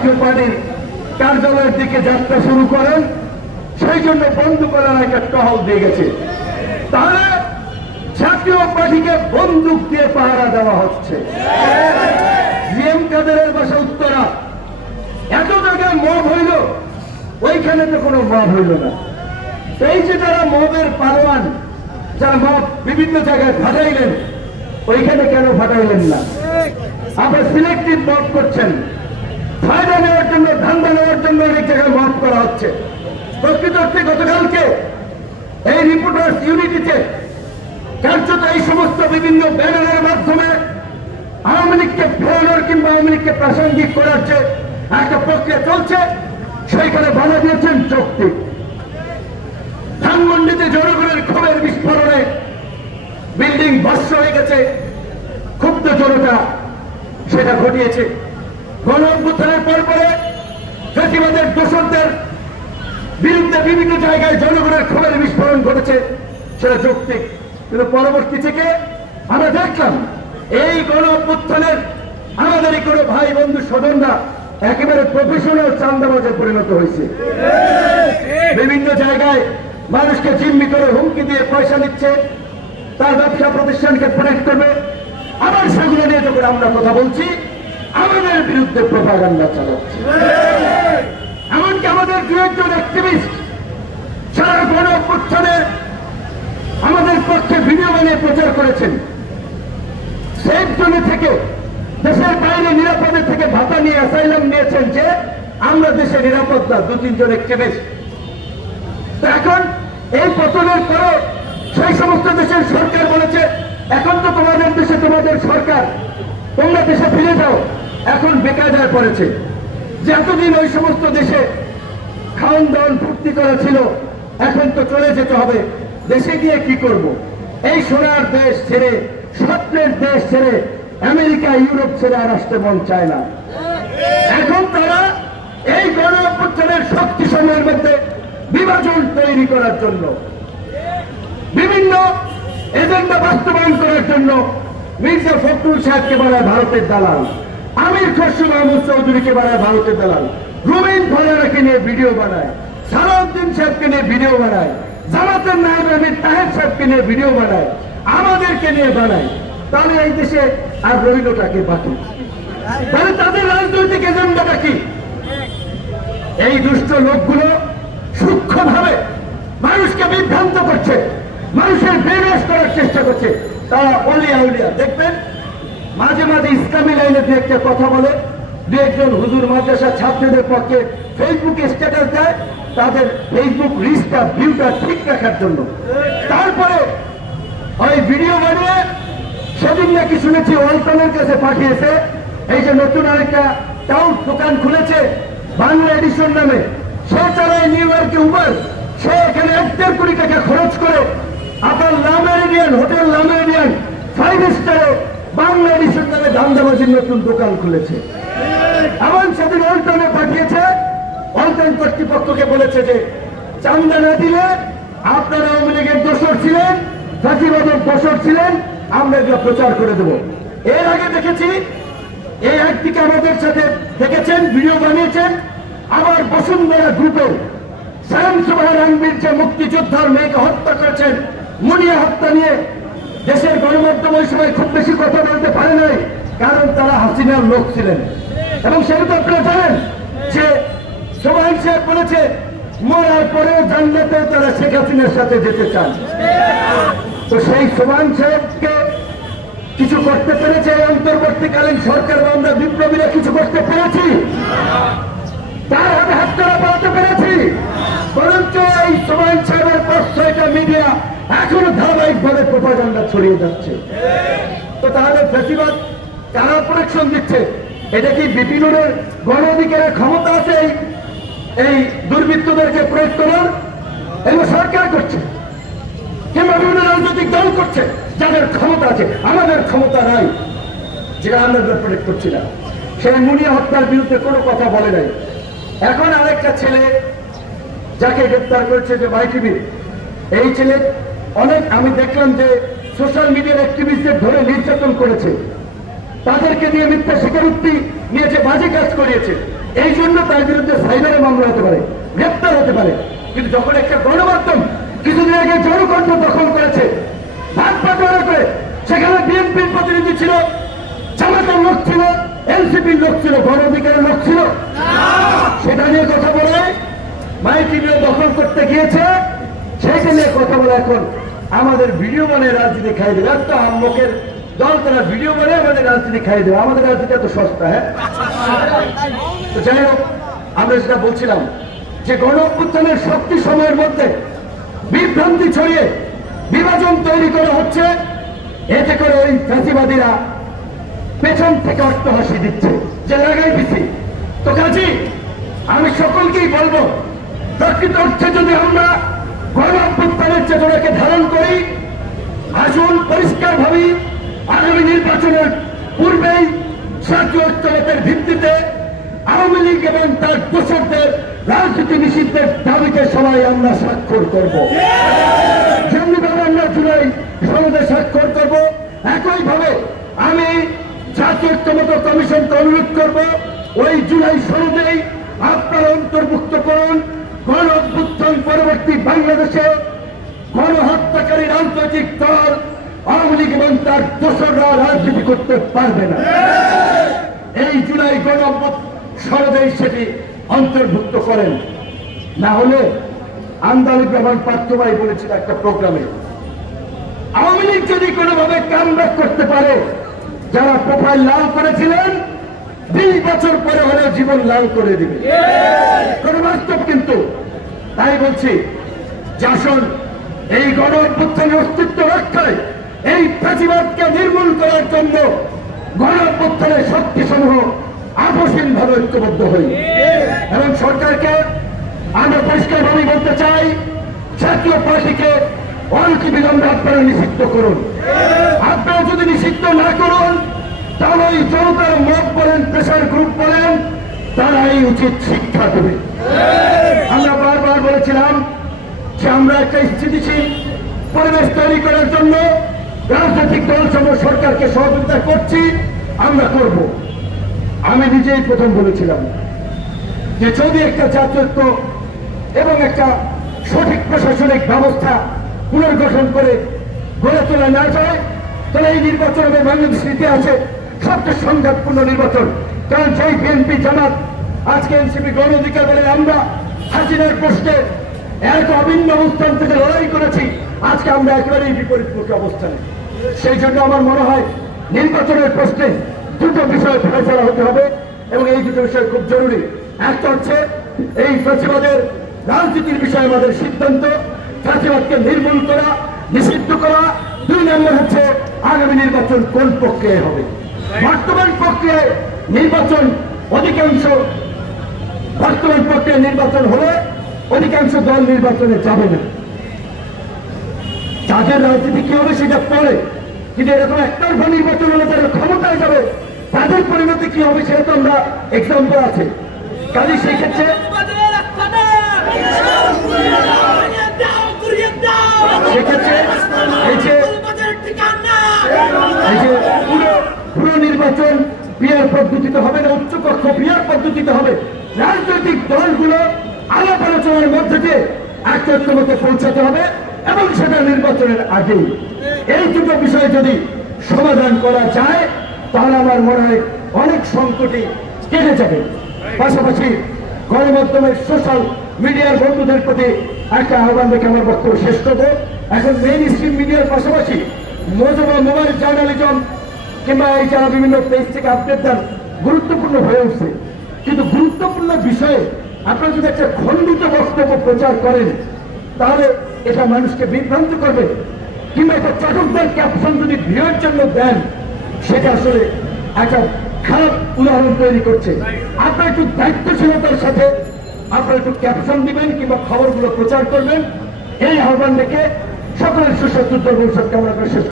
জাতীয় পার্টির কার্যালয়ের দিকে যাত্রা শুরু করেন, সেই জন্য বন্দুক করার একটা টহল দিয়ে গেছে। তাহলে জাতীয় পার্টিকে বন্দুক দিয়ে পাহারা দেওয়া হচ্ছে। জিএম কাদেরের বাসা উত্তরা, এত জায়গায় মব হইল, ওইখানে তো কোনো মব হইল না। এই যে যারা মবের পালোয়ান, যারা মব বিভিন্ন জায়গায় ফাটাইলেন, ওইখানে কেন ফাটাইলেন না? আবার সিলেক্টিভ মব করছেন, ফায়দা নেওয়ার জন্য, ধান্দা নেওয়ার জন্য অনেক জায়গায় মব করা হচ্ছে। প্রকৃত অর্থে গতকালকে এই রিপোর্টার্স ইউনিটিতে কার্যত এই সমস্ত বিভিন্ন ব্যানারের মাধ্যমে আওয়ামী লীগকে ফেরানোর কিংবা আওয়ামী লীগকে প্রাসঙ্গিক করার যে একটা প্রক্রিয়া চলছে, সেইখানে বাধা দিয়েছেন যৌক্তিক। ধানমন্ডিতে জনগণের ক্ষোভের বিস্ফোরণে বিল্ডিং ভস্ম হয়ে গেছে, ক্ষুব্ধ জনতা সেটা ঘটিয়েছে। গণ অভ্যুত্থানের পরে ফ্যাসিবাদের দোষরদের বিরুদ্ধে বিভিন্ন জায়গায় জনগণের ক্ষোভের বিস্ফোরণ ঘটেছে, সেটা যৌক্তিক। কিন্তু পরবর্তী থেকে আমরা দেখলাম এই গণ অভ্যুত্থানের আমাদেরই কোনো ভাই বন্ধু স্বজনরা একেবারে প্রফেশনাল চাঁদাবাজে পরিণত হয়েছে। বিভিন্ন জায়গায় মানুষকে জিম্মি করে হুমকি দিয়ে পয়সা নিচ্ছে, তার ব্যবসা প্রতিষ্ঠানকে প্রোটেক্ট করবে। আবার সেগুলো নিয়ে যখন আমরা কথা বলছি, আমাদের বিরুদ্ধে প্রোপাগান্ডা চালাচ্ছে। এমনকি আমাদের দু একজন অ্যাক্টিভিস্ট সারা গণ অভ্যুত্থানে আমাদের পক্ষে ভিডিও বানিয়ে প্রচার করেছেন। সেফ জোনে থেকে দেশের বাইরে নিরাপদে থেকে ভাতা নিয়ে অ্যাসাইলাম নিয়েছেন যে আমরা দেশে নিরাপদ না, দু তিনজন অ্যাক্টিভিস্ট। তো এখন এই পতনের পরে সেই সমস্ত দেশের সরকার বলেছে, এখন তো তোমাদের দেশে তোমাদের সরকার, তোমরা দেশে ফিরে যাও। এখন বেকায়দায় পড়েছে যে এতদিন ওই সমস্ত দেশে খাওয়ান দাওয়ান ফুর্তি করা ছিল, এখন তো চলে যেতে হবে। দেশে গিয়ে কি করব? এই সোনার দেশ ছেড়ে, স্বপ্নের দেশ ছেড়ে আমেরিকা ইউরোপ ছেড়ে আর আসতে মন চায় না। এখন তারা এই গণ অভ্যুত্থানের শক্তি সময়ের মধ্যে বিভাজন তৈরি করার জন্য, বিভিন্ন এজেন্ডা বাস্তবায়ন করার জন্য মির্জা ফখরুল সাহেবকে বানায় ভারতের দালাল, আমির খসরু মাহমুদ চৌধুরীকে বানায় ভারতের দালাল, রুমিন ফারানাকে নিয়ে ভিডিও বানায়, সালাউদ্দিন সাহেবকে নিয়ে ভিডিও বানায়, জামাতের নায়েব আমির তাহের সাহেবকে নিয়ে ভিডিও বানায়, আমাদেরকে নিয়ে বানায়। তাহলে এই দেশে আর রইলটাকে বাকি, তাহলে তাদের রাজনৈতিক এজেন্ডাটা কি? এই দুষ্ট লোকগুলো সূক্ষ্মভাবে মানুষকে বিভ্রান্ত করছে, মানুষের বেনাশ করার চেষ্টা করছে। তারা অলিয়া উলিয়া দেখবেন মাঝে মাঝে ইসলামী লাইনে দু একটা কথা বলে, দু একজন হুজুর মাদ্রাসা ছাত্রদের পক্ষে ফেসবুকে স্ট্যাটাস দেয় তাদের ফেসবুক রিচটা ভিউটা ঠিক রাখার জন্য। তারপরে ওই ভিডিও বানিয়ে সেদিন নাকি শুনেছি ওয়ালটনের কাছে পাঠিয়েছে, এই যে নতুন আরেকটা টাউন দোকান খুলেছে বাংলা এডিশন নামে, সে চালায় নিউ ইয়র্কে উবার, সে এখানে 1.5 কোটি টাকা খরচ করে আপনার লামেরিডিয়ান হোটেল, লামেরিডিয়ান 5 স্টারে বাংলা এডিশন নামে ধান্দাবাজির নতুন দোকান খুলেছে। এমন সেদিন ওয়ালটনে পাঠিয়েছে, ওয়ালটন কর্তৃপক্ষকে বলেছে যে চান্দা না দিলে আপনারা আওয়ামী লীগের দোষর ছিলেন, ফাঁসিবাদের দোষর ছিলেন, আমরা এগুলো প্রচার করে দেব। এর আগে দেখেছি এই একদিকে আমাদের সাথে দেখেছেন, ভিডিও বানিয়েছেন, আবার বসুন্ধরা গ্রুপের সায়েম সুবহান আনবির যে মুক্তিযোদ্ধার মেয়েকে হত্যা করেছেন, মুনিয়া হত্যা নিয়ে দেশের গণমাধ্যম ওই সময় খুব বেশি কথা বলতে পারে নাই, কারণ তারা হাসিনার লোক ছিলেন। এবং সেটা তো আপনারা জানেন যে সুবহান সাহেব বলেছে মরার পরেও জান্নাতেও তারা শেখ হাসিনার সাথে যেতে চান। তো সেই সুবহান সাহেবকে কিছু করতে পেরেছে অন্তর্বর্তীকালীন সরকার বা আমরা বিপ্লবীরা কিছু করতে পেরেছি? তার হাতে হাতকড়া পাওয়াতে পেরেছি? বরঞ্চ এই সুবহান সাহেবের 5-6টা মিডিয়া এখনো ধারাবাহিকভাবে প্রোপাগান্ডা ছড়িয়ে যাচ্ছে। তো তাহলে ফ্যাসিবাদ কারা প্রোটেকশন দিচ্ছে? এটা কি বিপিনের গণ অধিকারের ক্ষমতা আছে এই দুর্বৃত্তদেরকে প্রয়োগ করার? এগুলো সরকার করছে কিংবা বিভিন্ন রাজনৈতিক দল করছে যাদের ক্ষমতা আছে। আমাদের ক্ষমতা নাই, যেটা আমরা প্রোটেক্ট করছি না। সেই মুনিয়া হত্যার বিরুদ্ধে কোনো কথা বলে নাই। এখন আরেকটা ছেলে যাকে গ্রেপ্তার করেছে যে মাইটিভি, এই ছেলে অনেক আমি দেখলাম যে সোশ্যাল মিডিয়ার অ্যাক্টিভিস্টদের ধরে নির্যাতন করেছে, তাদেরকে নিয়ে মিথ্যা স্বীকারোক্তি নিয়ে যে বাজে কাজ করিয়েছে। এই জন্য তার বিরুদ্ধে সাইবারে মামলা হতে পারে, গ্রেপ্তার হতে পারে। কিন্তু যখন একটা গণমাধ্যম কিছুদিন আগে জনকণ্ঠ দখল করেছে, ভাগ বাটোয়ারা করে, সেখানে বিএনপির প্রতিনিধি ছিল, জামাতের লোক ছিল, এনসিপির লোক ছিল, গণ অধিকারের লোক ছিল, সেটা নিয়ে কথা বলে মাইকি নিয়ে দখল করতে গিয়েছে, সেইটা নিয়ে কথা বলে এখন আমাদের ভিডিও বানিয়ে রাজনীতি খাই দেবে। একটা আম্মকের দল তারা ভিডিও বানিয়ে আমাদের রাজনীতি খাই দেবে। আমাদের রাজনীতি এত সস্তা, হ্যাঁ? তো যাই হোক, আমরা যেটা বলছিলাম যে গণ অভ্যুত্থানের শক্তি সময়ের মধ্যে বিভ্রান্তি ছড়িয়ে বিভাজন তৈরি করা হচ্ছে, এতে করে ওই ফ্যাসিবাদীরা পেছন থেকে অট্টহাসি দিচ্ছে যে লাগাই দিচ্ছি। তো কাজী আমি সকলকেই বলবো, প্রকৃত অর্থে যদি আমরা গণ অভ্যুত্থানের চেতনাকে ধারণ করি, আসুন পরিষ্কার ভাবে আগামী নির্বাচনের পূর্বেই জাতীয় ঐক্যমতের ভিত্তিতে আওয়ামী লীগ এবং তার দোষরদের রাজনীতি নিষিদ্ধের দাবিতে সবাই আমরা স্বাক্ষর করব। যেমনিভাবে আমরা জুলাই সনদে স্বাক্ষর করব, একইভাবে আমি জাতীয় ঐক্যমত কমিশনকে অনুরোধ করব ওই জুলাই সনদেই আপনারা অন্তর্ভুক্ত করুন গণ অভ্যুত্থান পরবর্তী বাংলাদেশে গণহত্যাকারী রাজনৈতিক দল আওয়ামী লীগ এবং তার দোসররা রাজনীতি করতে পারবে না। এই জুলাই গণ সনদেই সেটি অন্তর্ভুক্ত করেন। না হলে আন্দালিক এবং পার্থবাই বলেছিল একটা প্রোগ্রামে, আওয়ামী লীগ যদি কোনোভাবে কামব্যাক করতে পারে, যারা প্রোফাইল লাল করেছিলেন 20 বছর পরে হলে জীবন লাল করে দিবে, কোন বাস্তব। কিন্তু তাই বলছি যে আসুন এই গণ অভ্যুত্থানের অস্তিত্ব রক্ষায়, এই ফ্যাসিবাদকে নির্মূল করার জন্য গণ অভ্যুত্থানের শক্তিসমূহ আপসহীনভাবে ঐক্যবদ্ধ হই এবং সরকারকে আমরা পরিষ্কারভাবে বলতে চাই, জাতীয় পার্টিকে অনতিবিলম্বে আপনারা নিষিদ্ধ করুন। আপনারা যদি নিষিদ্ধ না করুন, তাহলে এই জনতার মত বলেন, প্রেসার গ্রুপ বলেন, তারাই উচিত শিক্ষা দেবে। আমরা বারবার বলেছিলাম যে আমরা একটা স্থিতিশীল পরিবেশ তৈরি করার জন্য রাজনৈতিক দলসমূহ সরকারকে সহযোগিতা করছি, আমরা করব। আমি নিজেই প্রথম বলেছিলাম যে যদি একটা জাতীয়ত্ব এবং একটা সঠিক প্রশাসনিক ব্যবস্থা পুনর্গঠন করে গড়ে তোলা না যায়, তাহলে এই নির্বাচন হবে বাংলাদেশের ইতিহাসে সবচেয়ে সংঘাতপূর্ণ নির্বাচন। কারণ সেই বিএনপি জামাত আজকে এনসিপি গণ অধিকার বলে আমরা হাসিনার প্রশ্নে এক অভিন্ন অবস্থান থেকে লড়াই করেছি, আজকে আমরা একেবারেই বিপরীতমুখী অবস্থানে। সেই জন্য আমার মনে হয় নির্বাচনের প্রশ্নে দুটো বিষয় ফেসলা হতে হবে এবং এই দুটো বিষয় খুব জরুরি। একটা হচ্ছে এই ফ্যাসিবাদের রাজনীতির বিষয়ে আমাদের সিদ্ধান্ত, ফ্যাসিবাদকে নির্মূল করা, নিষিদ্ধ করা। 2 নম্বর হচ্ছে আগামী নির্বাচন কোন প্রক্রিয়ায় হবে। বর্তমান প্রক্রিয়ায় নির্বাচন নির্বাচন হলে অধিকাংশ দল নির্বাচনে যাবে না। যাদের রাজনীতি কি হবে সেটা পরে, কিন্তু এরকম একতরফা নির্বাচন হলে তারা ক্ষমতায় যাবে, তাদের পরিণতি কি হবে সেটা তো আমরা এক্সাম্পল আছে। কাজে সেই ক্ষেত্রে পুরো নির্বাচন পিয়ার পদ্ধতিতে হবে না, উচ্চকক্ষ পিয়ার পদ্ধতিতে হবে। রাজনৈতিক দলগুলো আলাপ আলোচনার মধ্যে দিয়ে একটা ঐক্যমতে পৌঁছাতে হবে এবং সেটা নির্বাচনের আগেই। এই দুটো বিষয় যদি সমাধান করা যায়, তাহলে আমার মনে হয় অনেক সংকটই কেটে যাবে। পাশাপাশি গণমাধ্যমের সোশ্যাল মিডিয়ার বন্ধুদের প্রতি একটা আহ্বান রেখে আমার বক্তব্য শেষ করবো। এখন মেইন স্ট্রিম মিডিয়ার পাশাপাশি মোবাইল জার্নালিজম কিংবা এই যারা বিভিন্ন পেজ থেকে আপডেট দেন গুরুত্বপূর্ণ হয়ে উঠছে, কিন্তু গুরুত্বপূর্ণ বিষয়ে আপনারা যদি একটা খণ্ডিত বক্তব্য প্রচার করেন, তাহলে এটা মানুষকে বিভ্রান্ত করবে। কিংবা একটা চাটকদার ক্যাপশন যদি ভিউয়ের জন্য দেন, সেটা আসলে একটা খারাপ উদাহরণ তৈরি করছে। আপনারা একটু দায়িত্বশীলতার সাথে আপনারা একটু ক্যাপশন দিবেন কিংবা খবরগুলো প্রচার করবেন, এই আহ্বান রেখে সকলের সুস্বাস্থ্য ভবিষ্যৎ কামনা করে শেষ